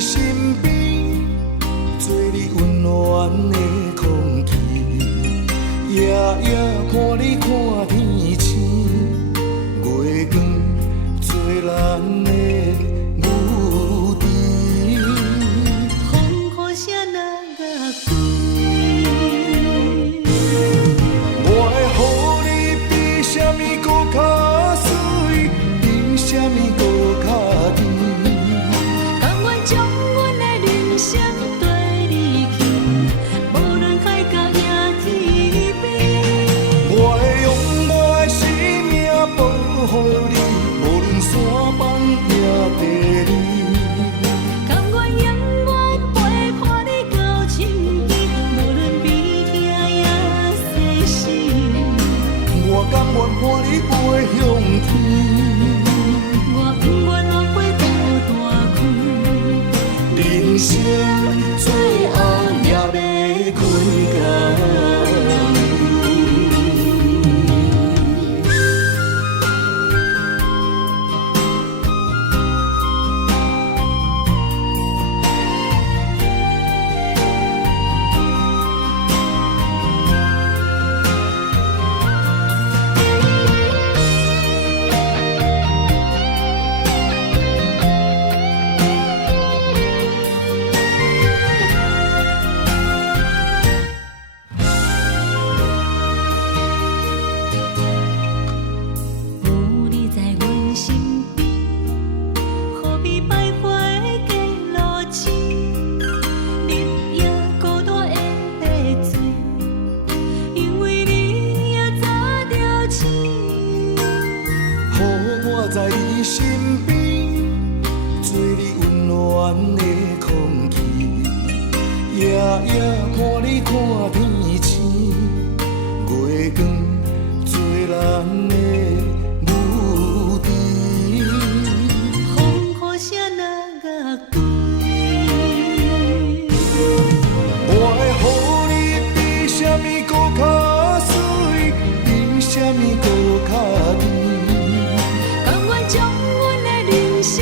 身边，做你温暖的空气，夜夜看你看天星，月光做咱的牛池。风雨声若甲归，我会予你比什么搁较水，比什么搁较甜。甘愿将阮的人生跟你去，无论海角也天边。我会用我的生命保护你，无论山崩也地理。甘愿永远陪伴你到深更，无论悲痛也世事。我甘愿伴你飞向天，我不愿浪费大开，人生最后也要困觉。有你在阮身边，好比百花的街路灯，日夜孤单会醉，因为你也早着醒。予我在你身边，做你温暖的空气，夜夜看你看天星，月光做咱的牛池。风雨声若甲归，我会予你比什么搁较水，比什么搁较甜。甘愿将阮的人生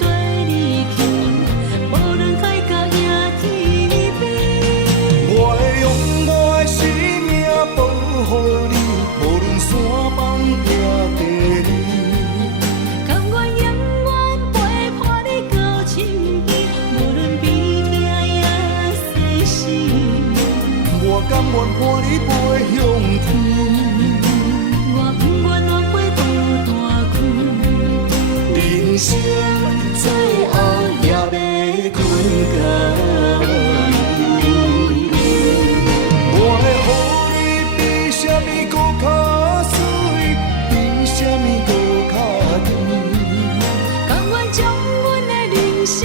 跟你去，无论海角也天边。我会用我的生命保护你，无论山崩也地理。甘愿永远陪伴你到深更，无论悲痛也世事。我甘愿伴你飞向天，我不愿浪费大开，人生最后也要困觉。我会予你比什么搁较水，比什么搁较甜。甘愿将阮的人生